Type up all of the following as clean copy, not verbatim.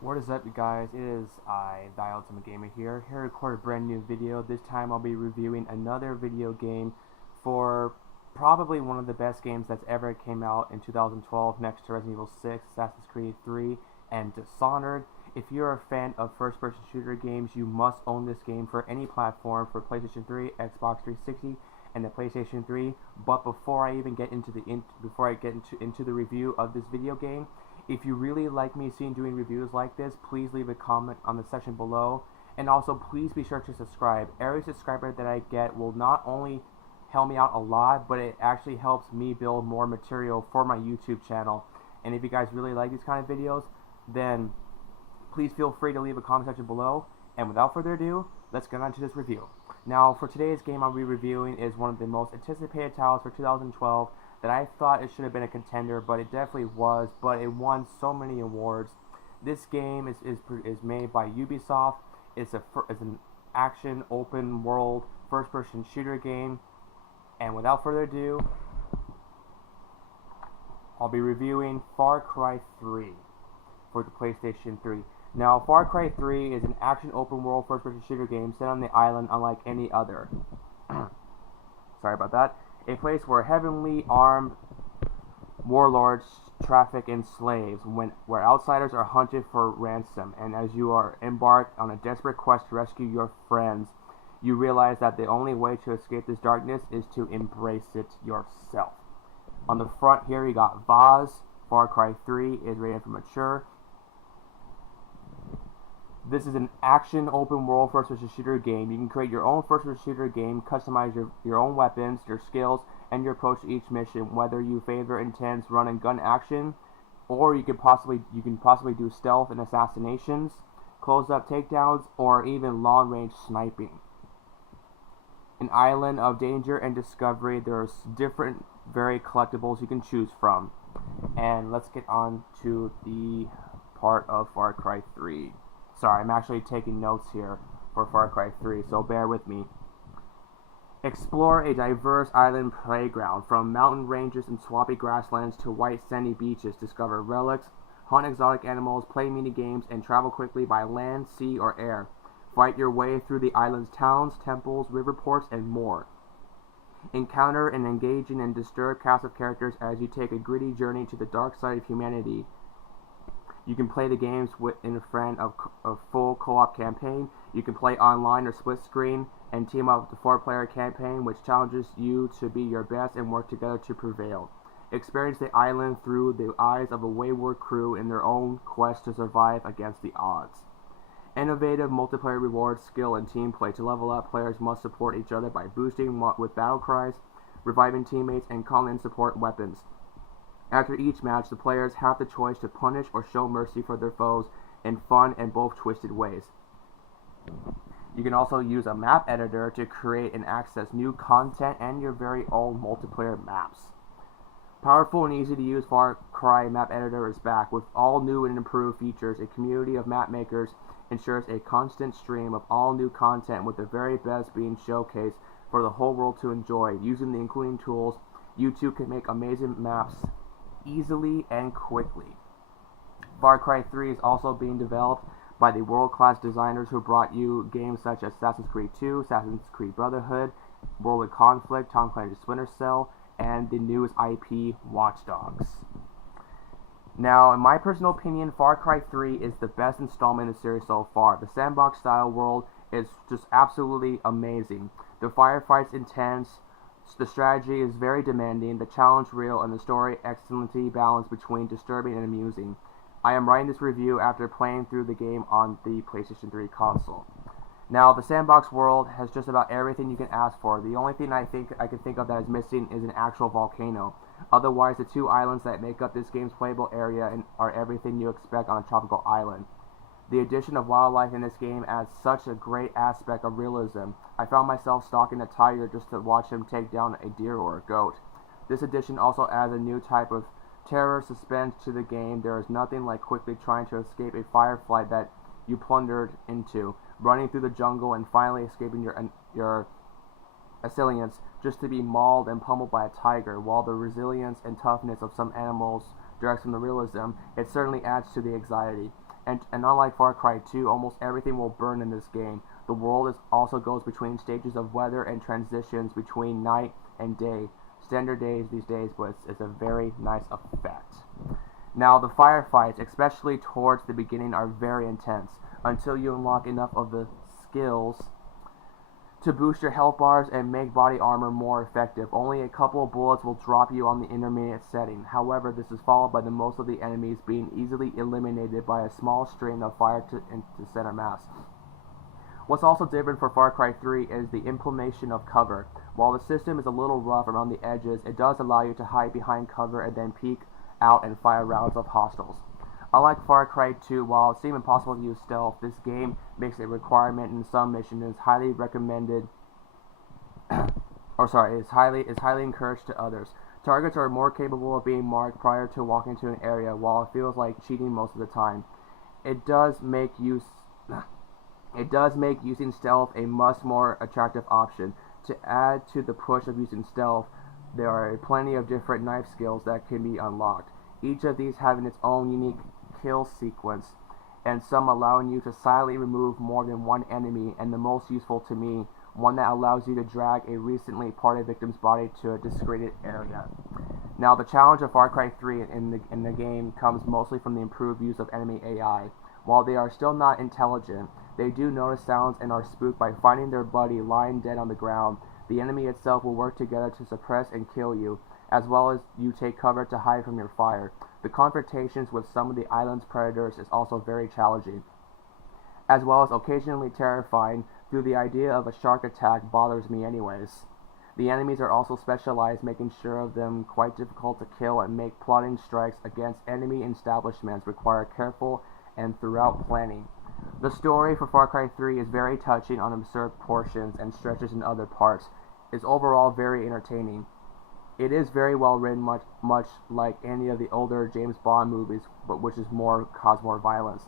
What is up, you guys? It is the Ultimate Gamer here to record a brand new video. This time I'll be reviewing another video game for probably one of the best games that's ever came out in 2012, next to Resident Evil 6, Assassin's Creed 3, and Dishonored. If you're a fan of first-person shooter games, you must own this game for any platform, for PlayStation 3, Xbox 360, and the PlayStation 3. But before I even get into the review of this video game, if you really like me doing reviews like this, please leave a comment on the section below. And also, please be sure to subscribe. Every subscriber that I get will not only help me out a lot, but it actually helps me build more material for my YouTube channel. And if you guys really like these kind of videos, then please feel free to leave a comment section below. And without further ado, let's get on to this review. Now, for today's game I'll be reviewing is one of the most anticipated titles for 2012 that I thought it should have been a contender, but it definitely was, but it won so many awards. This game is made by Ubisoft. It's an action, open world, first-person shooter game. And without further ado, I'll be reviewing Far Cry 3 for the PlayStation 3. Now, Far Cry 3 is an action, open world, first-person shooter game set on the island unlike any other. Sorry about that. A place where heavily armed warlords traffic in slaves, where outsiders are hunted for ransom, and as you are embarked on a desperate quest to rescue your friends, you realize that the only way to escape this darkness is to embrace it yourself. On the front here you got Vaz. Far Cry 3 is rated for mature. This is an action, open world, first-person shooter game. You can create your own first-person shooter game, customize your own weapons, your skills, and your approach to each mission. Whether you favor intense run-and-gun action, or you can possibly do stealth and assassinations, close-up takedowns, or even long-range sniping. An island of danger and discovery. There's different, varied collectibles you can choose from. And let's get on to the part of Far Cry 3. Sorry, I'm actually taking notes here for Far Cry 3, so bear with me. Explore a diverse island playground, from mountain ranges and swampy grasslands to white sandy beaches. Discover relics, hunt exotic animals, play minigames, and travel quickly by land, sea, or air. Fight your way through the island's towns, temples, river ports, and more. Encounter an engaging and disturbed cast of characters as you take a gritty journey to the dark side of humanity. You can play the games in a friend of full co-op campaign. You can play online or split screen and team up with the 4-player campaign, which challenges you to be your best and work together to prevail. Experience the island through the eyes of a wayward crew in their own quest to survive against the odds. Innovative multiplayer rewards, skill, and team play. To level up, players must support each other by boosting with battle cries, reviving teammates, and calling in support weapons. After each match, the players have the choice to punish or show mercy for their foes in fun and both twisted ways. You can also use a map editor to create and access new content and your very own multiplayer maps. Powerful and easy to use, Far Cry Map Editor is back with all new and improved features. A community of map makers ensures a constant stream of all new content, with the very best being showcased for the whole world to enjoy. Using the including tools, you too can make amazing maps easily and quickly. Far Cry 3 is also being developed by the world-class designers who brought you games such as Assassin's Creed 2, Assassin's Creed Brotherhood, World of Conflict, Tom Clancy's Splinter Cell, and the newest IP, Watch Dogs. Now, in my personal opinion, Far Cry 3 is the best installment in the series so far. The sandbox-style world is just absolutely amazing. The firefights intense. The strategy is very demanding, the challenge real, and the story excellently balanced between disturbing and amusing. I am writing this review after playing through the game on the PlayStation 3 console. Now, the sandbox world has just about everything you can ask for. The only thing I can think of that is missing is an actual volcano. Otherwise, the two islands that make up this game's playable area are everything you expect on a tropical island. The addition of wildlife in this game adds such a great aspect of realism. I found myself stalking a tiger just to watch him take down a deer or a goat. This addition also adds a new type of terror suspense to the game. There is nothing like quickly trying to escape a firefight that you plundered into, running through the jungle and finally escaping your assailants just to be mauled and pummeled by a tiger. While the resilience and toughness of some animals directs from the realism, it certainly adds to the anxiety. And unlike Far Cry 2, almost everything will burn in this game. The world also goes between stages of weather and transitions between night and day. Standard days these days, but it's a very nice effect. Now, the firefights, especially towards the beginning, are very intense until you unlock enough of the skills to boost your health bars and make body armor more effective. Only a couple of bullets will drop you on the intermediate setting. However, this is followed by the most of the enemies being easily eliminated by a small stream of fire into center mass. What's also different for Far Cry 3 is the implementation of cover. While the system is a little rough around the edges, it does allow you to hide behind cover and then peek out and fire rounds of hostiles. Unlike Far Cry 2, while it seemed impossible to use stealth, this game makes it a requirement in some missions and is highly recommended, is highly encouraged to others. Targets are more capable of being marked prior to walking into an area, while it feels like cheating most of the time. It does make using stealth a much more attractive option. To add to the push of using stealth, there are plenty of different knife skills that can be unlocked, each of these having its own unique kill sequence, and some allowing you to silently remove more than one enemy, and the most useful to me, one that allows you to drag a recently parted victim's body to a discreet area. Now, the challenge of Far Cry 3 in the game comes mostly from the improved use of enemy AI. While they are still not intelligent, they do notice sounds and are spooked by finding their buddy lying dead on the ground. The enemy itself will work together to suppress and kill you, as well as you take cover to hide from your fire. The confrontations with some of the island's predators is also very challenging, as well as occasionally terrifying, though the idea of a shark attack bothers me anyways. The enemies are also specialized, making sure of them quite difficult to kill, and make plotting strikes against enemy establishments require careful and thorough planning. The story for Far Cry 3 is very touching on absurd portions and stretches in other parts. It's overall very entertaining. It is very well written, much like any of the older James Bond movies, but which cause more violence.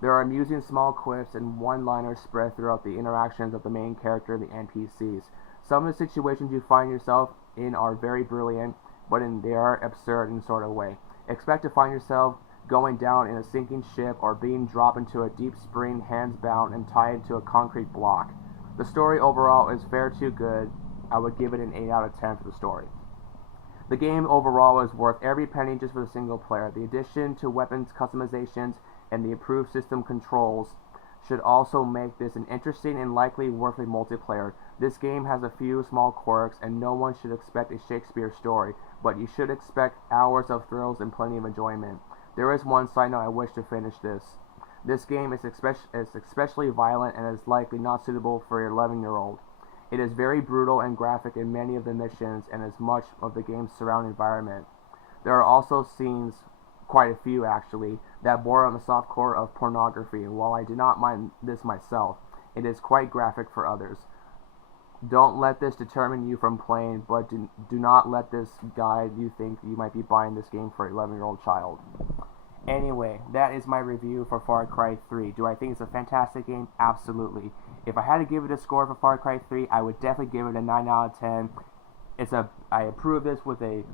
There are amusing small quips and one-liners spread throughout the interactions of the main character and the NPCs. Some of the situations you find yourself in are very brilliant, but they are absurd in sort of way. Expect to find yourself going down in a sinking ship or being dropped into a deep spring, hands bound and tied to a concrete block. The story overall is far too good. I would give it an 8 out of 10 for the story. The game overall is worth every penny just for the single player. The addition to weapons customizations and the improved system controls should also make this an interesting and likely worthy multiplayer. This game has a few small quirks, and no one should expect a Shakespeare story, but you should expect hours of thrills and plenty of enjoyment. There is one side note I wish to finish this. This game is especially violent and is likely not suitable for your 11-year-old. It is very brutal and graphic in many of the missions and is much of the game's surrounding environment. There are also scenes, quite a few actually, that bore on the softcore of pornography, and while I do not mind this myself, it is quite graphic for others. Don't let this determine you from playing, but do not let this guide you think you might be buying this game for an 11-year-old child. Anyway, that is my review for Far Cry 3. Do I think it's a fantastic game? Absolutely. If I had to give it a score for Far Cry 3, I would definitely give it a 9 out of 10. I approve this with a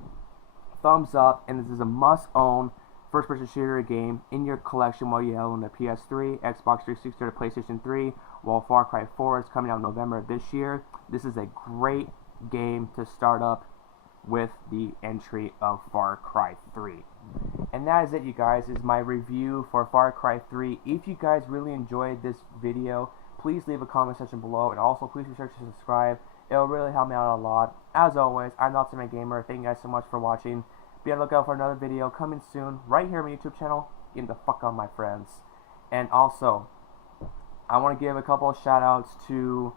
thumbs up, and this is a must-own first-person shooter game in your collection while you own the PS3, Xbox 360, or PlayStation 3, while Far Cry 4 is coming out in November of this year. This is a great game to start up with the entry of Far Cry 3. And that is it, you guys. Is my review for Far Cry 3. If you guys really enjoyed this video, please leave a comment section below, and also please be sure to subscribe. It'll really help me out a lot. As always, I'm the Ultimate Gamer. Thank you guys so much for watching. Be on the lookout for another video coming soon, right here on my YouTube channel. Get the fuck on, my friends. And also, I want to give a couple of shout outs to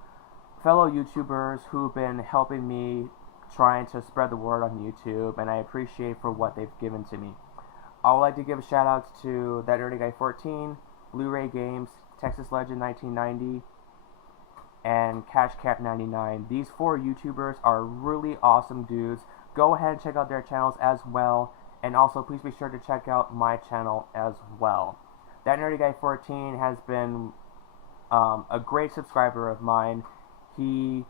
fellow YouTubers who've been helping me trying to spread the word on YouTube, and I appreciate for what they've given to me. I would like to give a shout out to That Nerdy Guy 14, Blu-ray Games, Texas Legend 1990, and Cash Cap 99. These 4 YouTubers are really awesome dudes. Go ahead and check out their channels as well, and also please be sure to check out my channel as well. That Nerdy Guy 14 has been a great subscriber of mine. He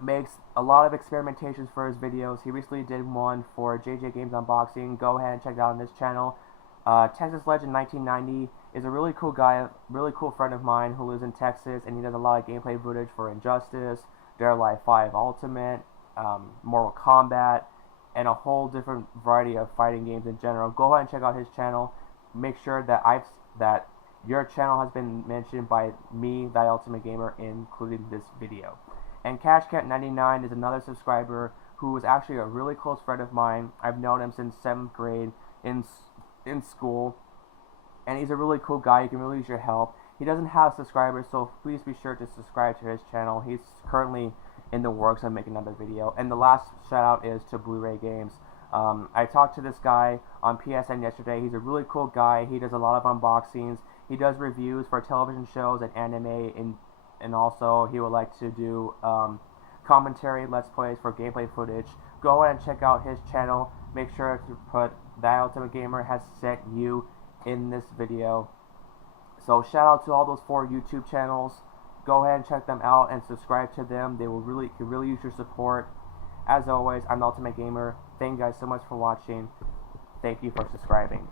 makes a lot of experimentations for his videos. He recently did one for JJ Games Unboxing. Go ahead and check it out on this channel. Texas Legend 1990 is a really cool guy, really cool friend of mine who lives in Texas, and he does a lot of gameplay footage for Injustice, Dead or Alive 5 Ultimate, Mortal Kombat, and a whole different variety of fighting games in general. Go ahead and check out his channel. Make sure that your channel has been mentioned by me, the Ultimate Gamer, including this video. And CashCat99 is another subscriber who is actually a really close friend of mine. I've known him since 7th grade in school, and he's a really cool guy. He can really use your help. He doesn't have subscribers, so please be sure to subscribe to his channel. He's currently in the works of making another video. And the last shout out is to Blu-ray Games. I talked to this guy on PSN yesterday. He's a really cool guy. He does a lot of unboxings. He does reviews for television shows and anime, and also he would like to do commentary, let's plays for gameplay footage. Go ahead and check out his channel. Make sure to put That Ultimate Gamer has sent you in this video. So shout out to all those 4 YouTube channels. Go ahead and check them out and subscribe to them. They will could really use your support. As always, I'm the Ultimate Gamer. Thank you guys so much for watching. Thank you for subscribing.